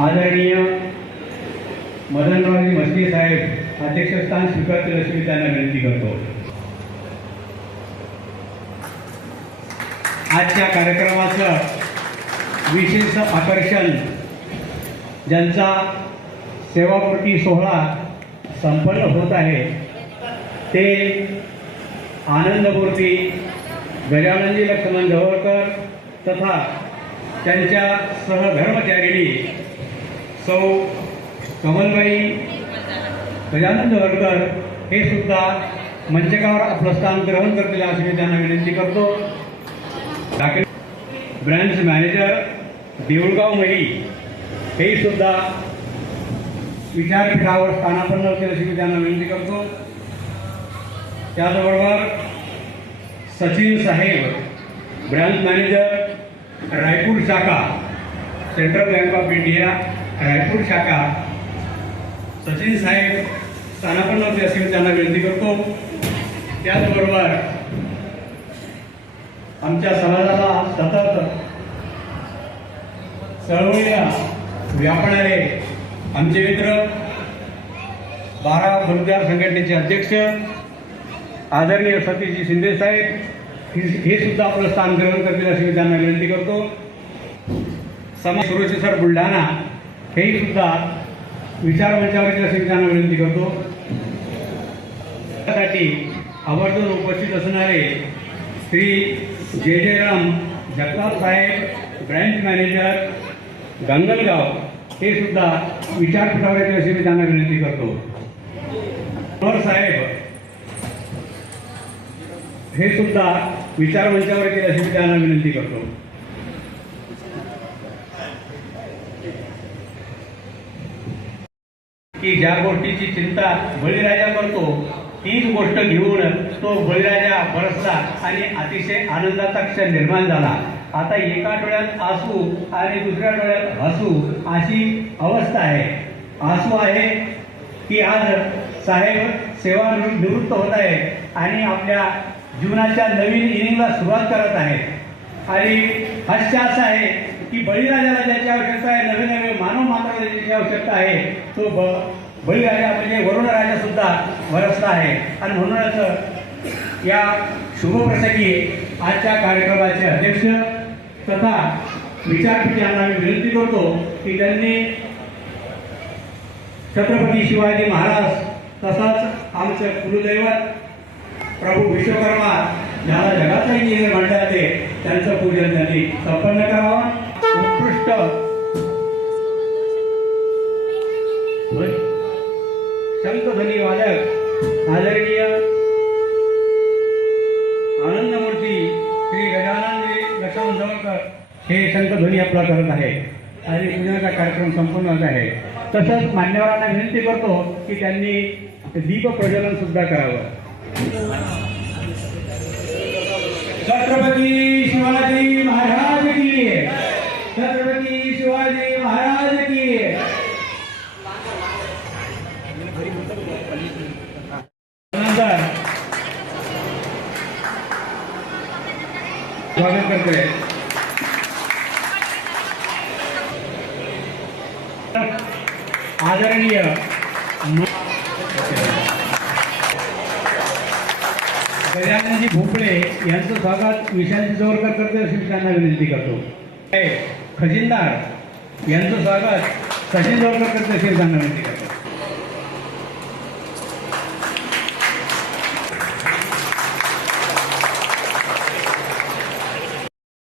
आदरणीय मदनरावजी मस्के साहेब अध्यक्षस्थान स्वीकारतील अशी मी त्यांना विनंती करतो. आजच्या कार्यक्रमाचं विशेष आकर्षण ज्यांचा सेवापूर्ती सोहळा संपन्न होत आहे ते आनंदमूर्ती गजाननजी लक्ष्मण जवळकर तथा त्यांच्या सहधर्मचारिणी सौ कमलबाई गजानन जवळकर हे सुद्धा मंचकावर आपलं स्थान ग्रहण करतील अशी मी त्यांना विनंती करतो. ब्रांच मॅनेजर देऊळगाव मही हे सुद्धा विचारपीठावर स्थानापन्न होतील अशी मी त्यांना विनंती करतो. त्याचबरोबर सचिन साहेब ब्रांच मॅनेजर रायपूर शाखा central bank of India Raipur शाखा सचिन साहेब स्थानापन्न होते अशी मी त्यांना विनंती करतो. त्याचबरोबर आमच्या समाजाला सतत चळवळीला व्यापणारे आमचे मित्र 12 मतदार संघटनेचे अध्यक्ष आदरणीय सतीशजी शिंदे साहेब हे सुद्धा आपलं स्थान ग्रहण करतील अशी मी त्यांना विनंती करतो. समाज सुरक्षित सर बुलढाणा हेही सुद्धा विचारमंचावरची अशी मी त्यांना विनंती करतो. त्यासाठी आवर्जून उपस्थित असणारे श्री जे राम जगताप साहेब ब्रँच मॅनेजर गंगलगाव हे सुद्धा विचारपीठावर येतील अशी मी त्यांना विनंती करतो. साहेब हे सुद्धा विचारमंचावर येतील अशी मी त्यांना विनंती करतो. की ज्या गोष्टीची चिंता बळीराजा करतो तीच गोष्ट घेऊन तो बळीराजा बरसला आणि अतिशय आनंदाचा क्षण निर्माण झाला. आता एका डोळ्यात आसू आणि दुसऱ्या डोळ्यात हसू अशी अवस्था आहे. आसू आहे की आज साहेब सेवानिवृत्त होत आहे आणि आपल्या जीवनाच्या नवीन इनिंगला सुरुवात करत आहेत आणि हास्य असं आहे की बळीराजाला ज्याची आवश्यकता आहे नवे नवे मानव मात्राला ज्याची आवश्यकता आहे तो बळीराजा म्हणजे वरुणराजा सुद्धा वरसला आहे. आणि म्हणूनच या शुभप्रसंगी आजच्या कार्यक्रमाचे अध्यक्ष तथा विचारपीठ यांना मी विनंती करतो की त्यांनी छत्रपती शिवाजी महाराज तसंच आमचे कुलदैवत प्रभू विश्वकर्मा ज्याला जगाचा इंजिनियर म्हणले जाते त्यांचं पूजन त्यांनी संपन्न करावं. उत्कृष्ट शंखध्वनी वादक आदरणीय आनंदमूर्ती श्री गजाननजी लक्ष्मण जवळकर हे शंखध्वनी आपला करत आहे आणि पूजनाचा कार्यक्रम संपन्न होत आहे. तसंच मान्यवरांना विनंती करतो की त्यांनी दीप प्रज्वलन सुद्धा करावं. छत्रपती शिवाजी महाराज की छत्रपती शिवाजी महाराज की स्वागत करतोय. आदरणीय गजाननजी भोपळे यांचं स्वागत विशालजी जवळकर करते अशी त्यांना विनंती करतो. खजिनदार यांचं स्वागत सचिन जवळकर करते अशी त्यांना विनंती करतो.